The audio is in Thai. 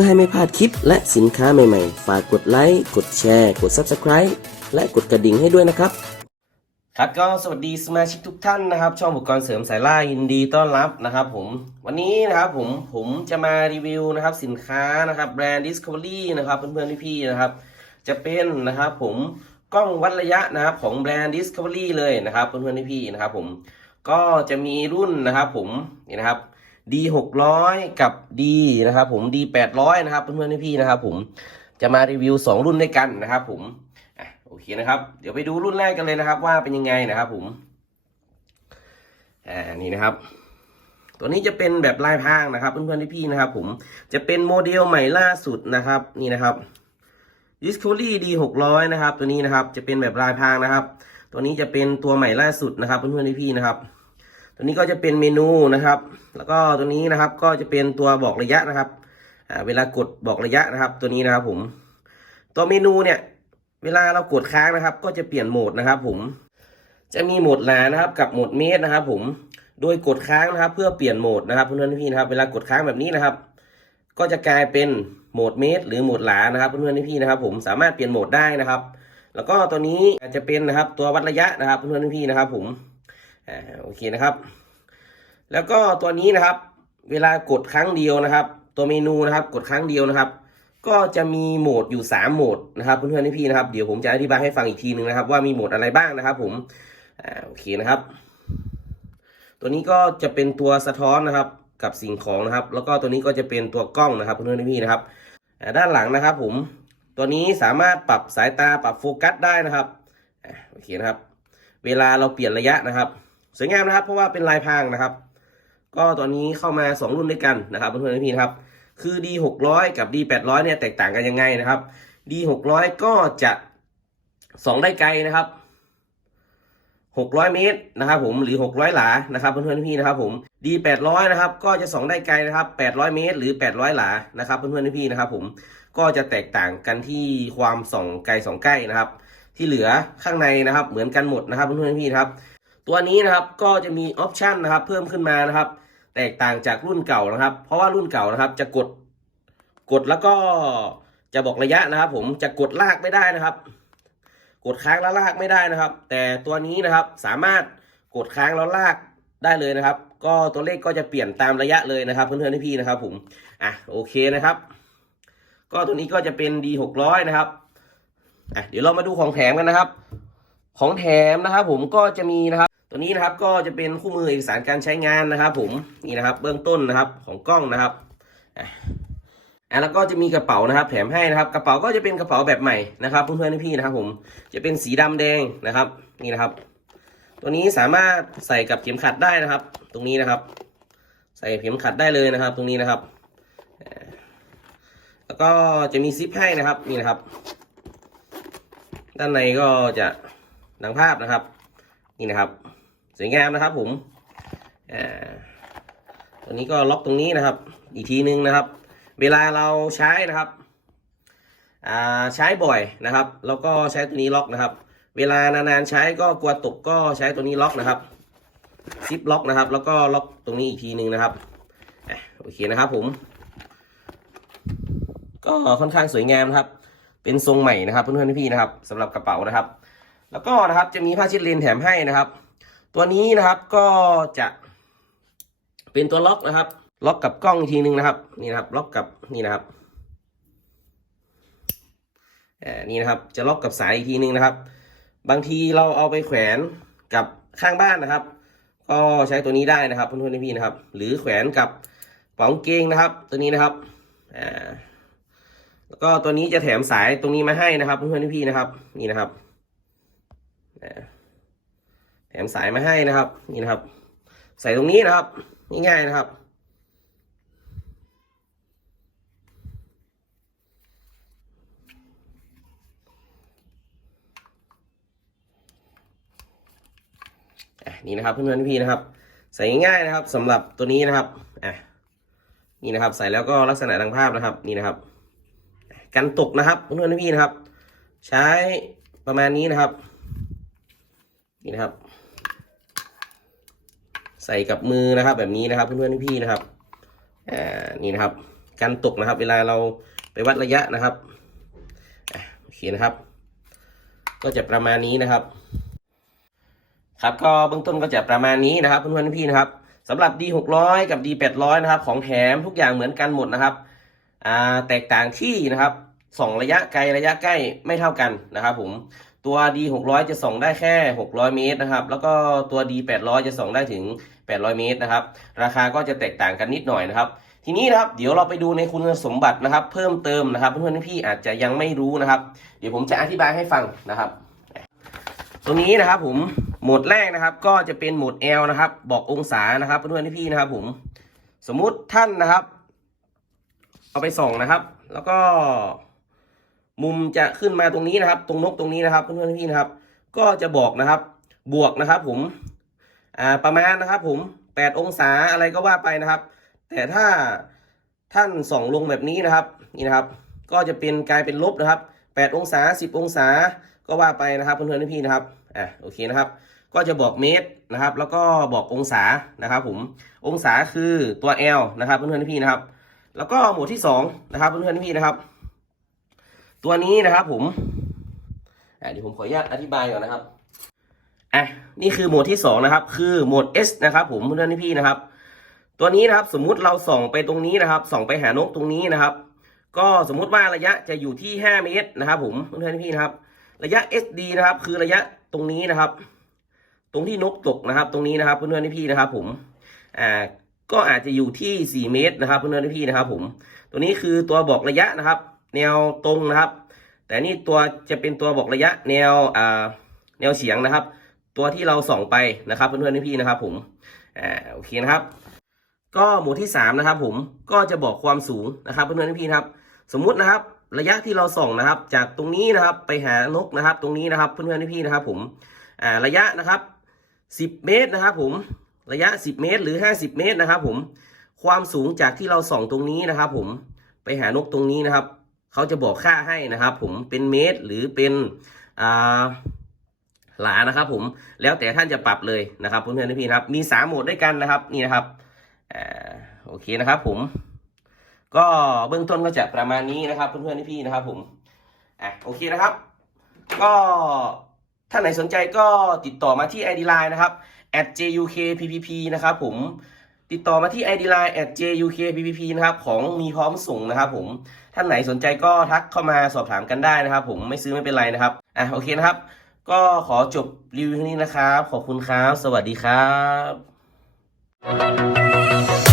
พื่อให้ไม่พลาดคลิปและสินค้าใหม่ๆ ฝากกดไลค์ กดแชร์ กด Subscribe และกดกระดิ่งให้ด้วยนะครับ ครับก็สวัสดีสมาชิกทุกท่านนะครับ ช่องอุปกรณ์เสริมสายล่ายินดีต้อนรับนะครับผม วันนี้นะครับผมผมจะมารีวิวนะครับสินค้านะครับแบรนด์ Discovery นะครับเพื่อนๆพี่ๆนะครับ จะเป็นนะครับผมกล้องวัดระยะนะครับของแบรนด์ Discovery เลยนะครับเพื่อนๆพี่ๆนะครับผมก็จะมีรุ่นนะครับผมนี่นะครับ D 6 0 0กับ D นะครับผม D 8 0 0นะครับเพื่อนๆพี่ๆนะครับผมจะมารีวิว 2 รุ่นด้วยกันนะครับผมโอเคนะครับ เดี๋ยวไปดูรุ่นแรกกันเลยนะครับ ว่าเป็นยังไงนะครับผมอ่านี่นะครับ ตัวนี้จะเป็นแบบลายพรางนะครับเพื่อนๆพี่ๆนะครับ ผมจะเป็นโมเดลใหม่ล่าสุดนะครับนี่นะครับ Discovery D 6 0 0นะครับ ตัวนี้นะครับจะเป็นแบบลายพรางนะครับ ตัวนี้จะเป็นตัวใหม่ล่าสุดนะครับเพื่อนๆพี่ๆนะครับ ตัวนี้ก็จะเป็นเมนูนะครับ แล้วก็ตัวนี้นะครับก็จะเป็นตัวบอกระยะนะครับเวลากดบอกระยะนะครับ ตัวนี้นะครับผม ตัวเมนูเนี่ย เวลาเรากดค้างนะครับ ก็จะเปลี่ยนโหมดนะครับ ผม จะมีโหมดหลานะครับกับโหมดเมตรนะครับ ผมโดยกดค้างนะครับ เพื่อเปลี่ยนโหมดนะครับเพื่อนๆพี่นะครับ เวลากดค้างแบบนี้นะครับ ก็จะกลายเป็นโหมดเมตร หรือโหมดหลานะครับเพื่อนๆพี่นะครับ ผมสามารถเปลี่ยนโหมดได้นะครับ แล้วก็ตัวนี้จะเป็นนะครับ ตัววัดระยะนะครับเพื่อนๆพี่นะครับ ผม อ่าโอเคนะครับ แล้วก็ตัวนี้นะครับ เวลากดครั้งเดียวนะครับ ตัวเมนูนะครับ กดครั้งเดียวนะครับ ก็จะมีโหมดอยู่ 3 โหมดนะครับเพื่อนๆพี่ๆนะครับเดี๋ยวผมจะอธิบายให้ฟังอีกทีหนึ่งนะครับ ว่ามีโหมดอะไรบ้างนะครับ ผมอ่าโอเคนะครับ ตัวนี้ก็จะเป็นตัวสะท้อนนะครับกับสิ่งของนะครับ แล้วก็ตัวนี้ก็จะเป็นตัวกล้องนะครับเพื่อนๆพี่ๆนะครับด้านหลังนะครับ ผมตัวนี้สามารถปรับสายตาปรับโฟกัสได้นะครับโอเคนะครับ เวลาเราเปลี่ยนระยะนะครับ สวยงามนะครับ เพราะว่าเป็นลายพรางนะครับ ก็ตัวนี้เข้ามา 2 รุ่นด้วยกันนะครับเพื่อนๆพี่นะครับ คือ D 6 0 0กับ D 8 0 0เนี่ยแตกต่างกันยังไงนะครับ D 6 0 0ก็จะส่องได้ไกลนะครับ 600 เมตรนะครับ ผมหรือ 600 หลานะครับเพื่อนๆพี่นะครับ ผม D 800นะครับก็จะส่องได้ไกลนะครับ 800 เมตร หรือ 800 หลานะครับเพื่อนๆพี่นะครับ ผมก็จะแตกต่างกันที่ความส่องไกลส่องใกล้นะครับ ที่เหลือข้างในนะครับ เหมือนกันหมดนะครับเพื่อนๆพี่ๆนะครับ ตัวนี้นะครับก็จะมีออปชันนะครับเพิ่มขึ้นมานะครับ แตกต่างจากรุ่นเก่านะครับ เพราะว่ารุ่นเก่านะครับจะกดกดแล้วก็จะบอกระยะนะครับ ผมจะกดลากไม่ได้นะครับ กดค้างแล้วลากไม่ได้นะครับ แต่ตัวนี้นะครับสามารถกดค้างแล้วลากได้เลยนะครับ ก็ตัวเลขก็จะเปลี่ยนตามระยะเลยนะครับ เพื่อนๆพี่ๆนะครับ ผมอะโอเคนะครับ ก็ตัวนี้ก็จะเป็น D 6 0 0นะครับอะเดี๋ยวเรามาดูของแถมกันนะครับ ของแถมนะครับ ผมก็จะมีนะครับ ตัวนี้นะครับก็จะเป็นคู่มือเอกสารการใช้งานนะครับ ผมนี่นะครับเบื้องต้นนะครับของกล้องนะครับอะแล้วก็จะมีกระเป๋านะครับ แถมให้นะครับ กระเป๋าก็จะเป็นกระเป๋าแบบใหม่นะครับเพื่อนๆพี่นะครับ ผมจะเป็นสีดำแดงนะครับ นี่นะครับ ตัวนี้สามารถใส่กับเข็มขัดได้นะครับ ตรงนี้นะครับ ใส่เข็มขัดได้เลยนะครับ ตรงนี้นะครับ แล้วก็จะมีซิปให้นะครับนี่นะครับ ด้านในก็จะดังภาพนะครับ นี่นะครับ สวยงามนะครับผมอ่าตัวนี้ก็ล็อกตรงนี้นะครับ อีกทีนึงนะครับ เวลาเราใช้นะครับอ่าใช้บ่อยนะครับ แล้วก็ใช้ตัวนี้ล็อกนะครับ เวลานานๆใช้ก็กลัวตกก็ใช้ตัวนี้ล็อกนะครับซิปล็อกนะครับ แล้วก็ล็อกตรงนี้อีกทีนึงนะครับโอเคนะครับผม ก็ค่อนข้างสวยงามนะครับ เป็นทรงใหม่นะครับเพื่อนๆพี่ๆนะครับสำหรับกระเป๋านะครับ แล้วก็นะครับจะมีผ้าเช็ดเลนแถมให้นะครับ ตัวนี้นะครับก็จะเป็นตัวล็อกนะครับ ล็อกกับกล้องอีกทีนึงนะครับ นี่นะครับ ล็อกกับนี่นะครับอ่านี่นะครับจะล็อกกับสายอีกทีนึงนะครับ บางทีเราเอาไปแขวนกับข้างบ้านนะครับ ก็ใช้ตัวนี้ได้นะครับเพื่อนๆพี่นะครับ หรือแขวนกับป๋ากางเกงนะครับ ตัวนี้นะครับอ่าแล้วก็ตัวนี้จะแถมสายตรงนี้มาให้นะครับเพื่อนๆพี่นะครับ นี่นะครับอ่า แถมสายมาให้นะครับ นี่นะครับ ใส่ตรงนี้นะครับ ง่ายๆนะครับ นี่นะครับเพื่อนๆพี่นะครับ ใส่ง่ายๆนะครับสำหรับตัวนี้นะครับอะนี่นะครับ ใส่แล้วก็ลักษณะดังภาพนะครับ นี่นะครับ กันตกนะครับเพื่อนๆพี่นะครับ ใช้ประมาณนี้นะครับ นี่นะครับ ใส่กับมือนะครับ แบบนี้นะครับเพื่อนๆพี่ๆนะครับอ่านี่นะครับกันตกนะครับ เวลาเราไปวัดระยะนะครับโอเคนะครับ ก็จะประมาณนี้นะครับ ครับก็เบื้องต้นก็จะประมาณนี้นะครับเพื่อนๆพี่ๆนะครับสำหรับ D 6 0 0กับ D 8 0 0นะครับของแถมทุกอย่างเหมือนกันหมดนะครับอ่าแตกต่างที่นะครับสองระยะไกลระยะใกล้ไม่เท่ากันนะครับผม ตัว D 6 0 0 จะส่องได้แค่ 600 เมตรนะครับ แล้วก็ตัว D 8 0 0 จะส่องได้ถึง 800 เมตรนะครับ ราคาก็จะแตกต่างกันนิดหน่อยนะครับ ทีนี้นะครับ เดี๋ยวเราไปดูในคุณสมบัตินะครับ เพิ่มเติมนะครับเพื่อนๆพี่อาจจะยังไม่รู้นะครับ เดี๋ยวผมจะอธิบายให้ฟังนะครับ ตรงนี้นะครับผมโหมดแรกนะครับ ก็จะเป็นโหมด L นะครับ บอกองศานะครับเพื่อนๆพี่นะครับ ผม สมมุติท่านนะครับ เอาไปส่องนะครับ แล้วก็ มุมจะขึ้นมาตรงนี้นะครับ ตรงนกตรงนี้นะครับเพื่อนๆพี่นะครับ ก็จะบอกนะครับ บวกนะครับผมอ่าประมาณนะครับผม8องศาอะไรก็ว่าไปนะครับ แต่ถ้าท่านส่องลงแบบนี้นะครับนี่นะครับ ก็จะเป็นกลายเป็นลบนะครับ8องศา10องศาก็ว่าไปนะครับเพื่อนๆพี่นะครับอะโอเคนะครับ ก็จะบอกเมตรนะครับ แล้วก็บอกองศานะครับผมองศาคือตัว L นะครับเพื่อนๆพี่นะครับ แล้วก็หมวดที่สองนะครับเพื่อนๆพี่นะครับ ตัวนี้นะครับผมอะเดี๋ยวผมขออนุญาตอธิบายก่อนนะครับอะนี่คือโหมดที่สองนะครับ คือโหมด S นะครับ ผมเพื่อนพี่นะครับ ตัวนี้นะครับ สมมุติเราส่องไปตรงนี้นะครับ ส่องไปหานกตรงนี้นะครับ ก็สมมุติว่าระยะจะอยู่ที่ 5 เมตรนะครับ ผมเพื่อนพี่นะครับ ระยะ SD นะครับ คือระยะตรงนี้นะครับ ตรงที่นกตกนะครับ ตรงนี้นะครับเพื่อนๆพี่นะครับ ผมอ่าก็อาจจะอยู่ที่ 4 เมตรนะครับ เพื่อนๆพี่นะครับ ผม ตัวนี้คือตัวบอกระยะนะครับ แนวตรงนะครับ แต่นี่ตัวจะเป็นตัวบอกระยะแนวอ่าแนวเฉียงนะครับ ตัวที่เราส่องไปนะครับเพื่อนๆพี่ๆนะครับ ผมอ่าโอเคนะครับ ก็หมวดที่สามนะครับ ผมก็จะบอกความสูงนะครับเพื่อนๆพี่ๆนะครับ สมมุตินะครับระยะที่เราส่องนะครับ จากตรงนี้นะครับไปหานกนะครับ ตรงนี้นะครับเพื่อนๆพี่ๆนะครับ ผมอ่าระยะนะครับสิบเมตรนะครับ ผมระยะสิบเมตร หรือห้าสิบเมตรนะครับ ผมความสูงจากที่เราส่องตรงนี้นะครับ ผมไปหานกตรงนี้นะครับ เขาจะบอกค่าให้นะครับ ผมเป็นเมตรหรือเป็นอ่าหลานะครับ ผมแล้วแต่ท่านจะปรับเลยนะครับเพื่อนๆพี่นะครับ มีสามโหมดด้วยกันนะครับนี่นะครับอโอเคนะครับ ผม ก็เบื้องต้นก็จะประมาณนี้นะครับ เพื่อนๆพี่นะครับ ผมอะโอเคนะครับ ก็ถ้าไหนสนใจก็ติดต่อมาที่ ID Line นะครับ @jukppp นะครับ ผม ติดต่อมาที่ ID Line @jukppp นะครับ ของมีพร้อมส่งนะครับผม ท่านไหนสนใจก็ทักเข้ามาสอบถามกันได้นะครับ ผมไม่ซื้อไม่เป็นไรนะครับ อะโอเคนะครับ ก็ขอจบรีวิวนี้นะครับ ขอบคุณครับ สวัสดีครับ